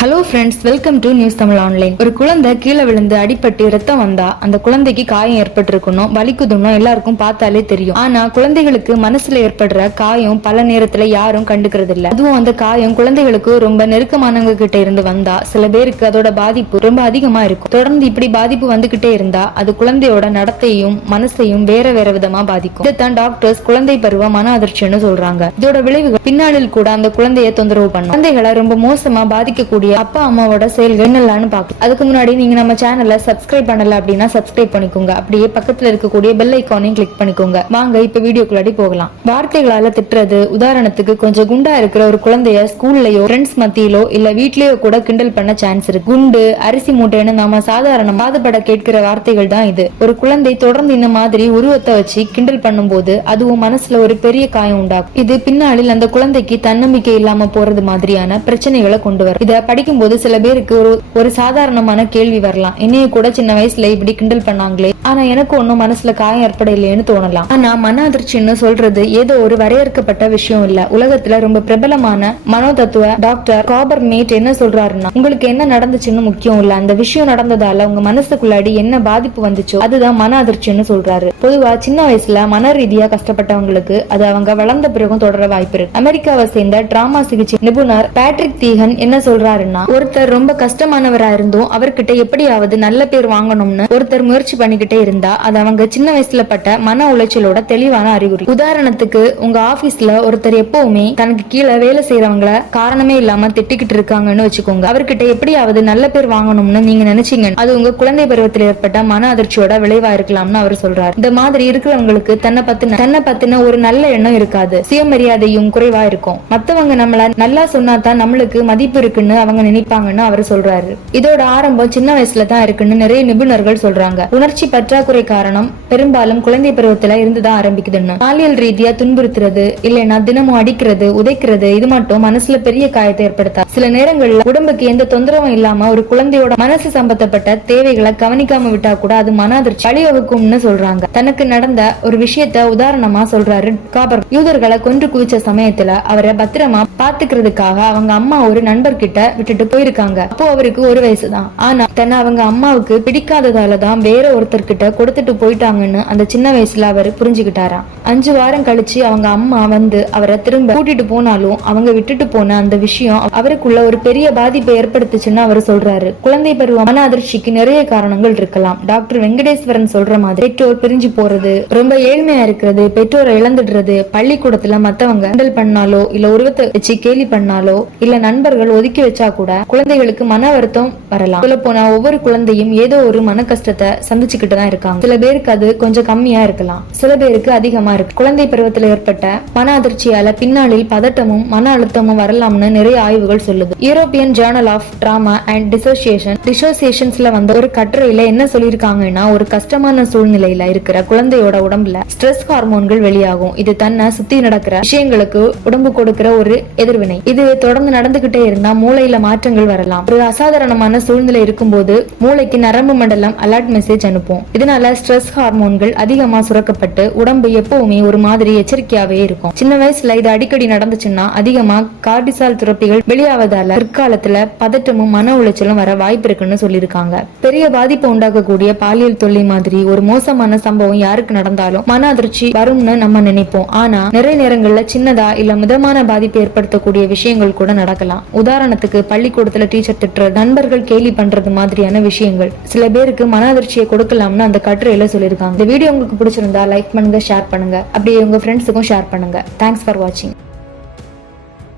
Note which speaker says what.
Speaker 1: Hello friends welcome to news Tamil online ஒரு குழந்தை கீழே விழுந்து அடிபட்டு ரத்தம் வந்தா அந்த குழந்தைக்கு காயம் ஏற்பட்டிருக்கணும் வலிக்குதுன்னு எல்லாருக்கும் பார்த்தாலே தெரியும். ஆனா குழந்தைகளுக்கு மனசுல ஏற்படுற காயம் பல நேரத்துல யாரும் கண்டுக்கிறது இல்ல அதுவும் அந்த காயம் குழந்தைகளுக்கு ரொம்ப நெருக்கமானவங்க கிட்ட இருந்து வந்தா சில பேருக்கு அதோட பாதிப்பு ரொம்ப அதிகமா இருக்கும். தொடர்ந்து இப்படி பாதிப்பு வந்துகிட்டே இருந்தா அது குழந்தையோட நடத்தையும் மனசையும் வேற வேற விதமா பாதிக்கும். இதைத்தான் டாக்டர்ஸ் குழந்தை பருவ மன அதிர்ச்சின்னு சொல்றாங்க. இதோட விளைவுகள் பின்னாளில் கூட அந்த குழந்தைய தொந்தரவு பண்ணும். குழந்தைகளை ரொம்ப மோசமா பாதிக்கக்கூடிய அப்பா அம்மாவோட செயல்கள் என்னெல்லாம்னு பார்க்கலாம் அதுக்கு முன்னாடி நீங்க நம்ம சேனலை சப்ஸ்கிரைப் பண்ணல அப்படின்னா சப்ஸ்கிரைப் பண்ணிக்கோங்க. அப்படியே பக்கத்துல இருக்கக்கூடிய பெல் ஐக்கானையும் கிளிக் பண்ணிக்கோங்க. வாங்க இப்ப வீடியோக்குள்ளாடி போகலாம். வார்த்தைகளால திட்டுறது உதாரணத்துக்கு கொஞ்சம் குண்டா இருக்கிற ஒரு குழந்தைய ஸ்கூல்லயோ ஃப்ரெண்ட்ஸ் மத்தியிலோ இல்ல வீட்லயோ கூட கிண்டல் பண்ண சான்ஸ் இருக்கு. குண்டு அரிசி மூட்டைன்னு நாம சாதாரண பாதுபட கேட்கிற வார்த்தைகள் தான் இது. ஒரு குழந்தை தொடர்ந்து இந்த மாதிரி உருவத்தை வச்சு கிண்டல் பண்ணும்போது அதுவும் மனசுல ஒரு பெரிய காயம் உண்டாகும் இது பின்னாளில் அந்த குழந்தைக்கு தன்னம்பிக்கை இல்லாம போறது மாதிரியான பிரச்சனைகளை கொண்டு வரும். இதை படிக்கும்போது சில பேருக்கு ஒரு ஒரு சாதாரணமான கேள்வி வரலாம். என்னைய கூட சின்ன வயசுல இப்படி கிண்டல் பண்ணாங்களே. ஆனா எனக்கு ஒன்னும் மனசுல காயம் ஏற்படலையேன்னு தோணலாம். ஆனா மன அதிர்ச்சின்னு சொல்றது ஏதோ ஒரு வரையறுக்கப்பட்ட விஷயம் இல்ல. உலகத்துல ரொம்ப பிரபலமான மனோதத்துவ டாக்டர் காபர் மேட் என்ன சொல்றாருன்னா உங்களுக்கு என்ன நடந்துச்சுன்னு முக்கியம் இல்ல. அந்த விஷயம் நடந்ததால உங்க மனசுக்குள்ளாடி என்ன பாதிப்பு வந்துச்சோ அதுதான் மன அதிர்ச்சின்னு சொல்றாரு. பொதுவா சின்ன வயசுல மன ரீதியா கஷ்டப்பட்டவங்களுக்கு அது அவங்க வளர்ந்த பிறகும் தொடர வாய்ப்பு இருக்கு. அமெரிக்காவை சேர்ந்த டிராமா சிகிச்சை நிபுணர் பேட்ரிக் தீகன் என்ன சொல்றாருன்னா ஒருத்தர் ரொம்ப கஷ்டமானவரா இருந்தும் அவர்கிட்ட எப்படியாவது நல்ல பேர் வாங்கணும்னு ஒருத்தர் முயற்சி பண்ணிக்கிட்டே இருந்தா அது அவங்க சின்ன வயசுல பட்ட மன உளைச்சலோட தெளிவான அறிகுறி. உதாரணத்துக்கு உங்க ஆபீஸ்ல ஒருத்தர் எப்பவுமே தனக்கு கீழே வேலை செய்யறவங்கள காரணமே இல்லாம திட்டிக்கிட்டு இருக்காங்கன்னு வச்சுக்கோங்க. அவர்கிட்ட எப்படியாவது நல்ல பேர் வாங்கணும்னு நீங்க நினைச்சீங்க அது உங்க குழந்தை பருவத்தில் ஏற்பட்ட மன அதிர்ச்சியோட விளைவா இருக்கலாம்னு அவர் சொல்றாரு. இந்த மாதிரி இருக்கிறவங்களுக்கு தன்னை பத்தின தன்னை பத்தின ஒரு நல்ல எண்ணம் இருக்காது. சுயமரியாதையும் குறைவா இருக்கும். மத்தவங்க நம்மள நல்லா சொன்னா தான் நம்மளுக்கு மதிப்பு இருக்குன்னு அவங்க நினைப்பாங்கன்னு அவர் சொல்றாரு. இதோட ஆரம்பம் சின்ன வயசுல தான் இருக்குன்னு நிறைய நிபுணர்கள் சொல்றாங்க. உணர்ச்சி பற்றாக்குறை காரணம் பெரும்பாலும் குழந்தை பருவத்துல இருந்துதான் ஆரம்பிக்குதுன்னு. பாலியல் ரீதியா துன்புறுத்துறது இல்லைன்னா தினமும் அடிக்கிறது உதைக்கிறது இது மட்டும் மனசுல பெரிய காயத்தை ஏற்படுத்தா சில நேரங்கள்ல உடம்புக்கு எந்த தொந்தரவும் இல்லாம ஒரு குழந்தையோட மனசு சம்பந்தப்பட்ட தேவைகளை கவனிக்காம விட்டா கூட அது மன அதிர்ச்சி வழிவகுக்கும்னு சொல்றாங்க. தனக்கு நடந்த ஒரு விஷயத்த உதாரணமா சொல்றாரு காபர். யூதர்களை கொன்று குவிச்ச சமயத்துல அவரை பத்திரமா பாத்துக்கிறதுக்காக அவங்க அம்மா ஒரு நண்பர்கிட்ட விட்டுட்டு போயிருக்காங்க. அப்போ அவருக்கு ஒரு வயசுதான். ஆனா தன்னை அவங்க அம்மாவுக்கு பிடிக்காததாலதான் வேற ஒருத்தர் கிட்ட கொடுத்துட்டு போயிட்டாங்கன்னு அந்த சின்ன வயசுல அவர் புரிஞ்சுக்கிட்டாராம் அஞ்சு வாரம் கழிச்சு அவங்க அம்மா வந்து அவரை திரும்ப கூட்டிட்டு போனாலும் அவங்க விட்டுட்டு போன அந்த விஷயம் அவருக்கு அவருக்குள்ள ஒரு பெரிய பாதிப்பை ஏற்படுத்துச்சுன்னு அவர் சொல்றாரு. குழந்தை பருவ மன அதிர்ச்சிக்கு நிறைய காரணங்கள் இருக்கலாம். டாக்டர் வெங்கடேஸ்வரன் சொல்ற மாதிரி பெற்றோர் பிரிஞ்சு போறது ரொம்ப ஏழ்மையா இருக்கிறது பெற்றோரை இழந்துடுறது பள்ளிக்கூடத்துல மத்தவங்க ஹேண்டல் பண்ணாலோ இல்ல உருவத்தை வச்சு கேலி பண்ணாலோ இல்ல நண்பர்கள் ஒதுக்கி வச்சா கூட குழந்தைகளுக்கு மன வருத்தம் வரலாம். சொல்ல போனா ஒவ்வொரு குழந்தையும் ஏதோ ஒரு மன கஷ்டத்தை சந்திச்சுக்கிட்டு தான் இருக்காங்க. சில பேருக்கு அது கொஞ்சம் கம்மியா இருக்கலாம். சில பேருக்கு அதிகமா இருக்கு. குழந்தை பருவத்துல ஏற்பட்ட மன அதிர்ச்சியால பின்னாளில் பதட்டமும் மன அழுத்தமும் வரலாம்னு நிறைய ஆய்வுகள் சொல்லுது. European journal of trauma and dissociation டிசோசியேஷன்ஸ்ல வந்த ஒரு கட்டுரையில என்ன சொல்லியிருக்காங்கன்னா ஒரு கஷ்டமான சூழ்நிலையில இருக்கிற குழந்தையோட உடம்புல ஸ்ட்ரெஸ் ஹார்மோன்கள் வெளியாகும். இது தன்னை சுத்தி நடக்கிற விஷயங்களுக்கு உடம்பு கொடுக்கிற ஒரு எதிர்வினை. இது தொடர்ந்து நடந்துகிட்டே இருந்தா மூளையில மாற்றங்கள் வரலாம். ஒரு அசாதாரணமான சூழ்நிலை இருக்கும்போது மூளைக்கு நரம்பு மண்டலம் அலர்ட் மெசேஜ் அனுப்பும். இதனால ஸ்ட்ரெஸ் ஹார்மோன்கள் அதிகமா சுரக்கப்பட்டு உடம்பு எப்பவுமே ஒரு மாதிரி எச்சரிக்கையாவே இருக்கும். சின்ன வயசுல இது அடிக்கடி நடந்துச்சுன்னா அதிகமா கார்டிசால் துரப்பிகள் வெளியாக வெளியாவதால பிற்காலத்துல பதட்டமும் மன உளைச்சலும் வர வாய்ப்பு இருக்குன்னு சொல்லியிருக்காங்க. பெரிய பாதிப்பு உண்டாக்கக்கூடிய பாலியல் தொல்லை மாதிரி ஒரு மோசமான சம்பவம் யாருக்கு நடந்தாலும் மன அதிர்ச்சி வரும்னு நம்ம நினைப்போம். ஆனா நிறைய நேரங்கள்ல சின்னதா இல்ல மிதமான பாதிப்பு ஏற்படுத்தக்கூடிய விஷயங்கள் கூட நடக்கலாம். உதாரணத்துக்கு பள்ளிக்கூடத்துல டீச்சர் திட்டுற நண்பர்கள் கேலி பண்றது மாதிரியான விஷயங்கள். சில பேருக்கு மன அதிர்ச்சியை கொடுக்கலாம்னு அந்த கட்டுரையில சொல்லியிருக்காங்க. இந்த வீடியோ உங்களுக்கு பிடிச்சிருந்தா லைக் பண்ணுங்க ஷேர் பண்ணுங்க. அப்படியே உங்க ஃப்ரெண்ட்ஸுக்கும் ஷேர் பண்ணுங்க. தேங்க்ஸ் ஃபார் வாட்சிங்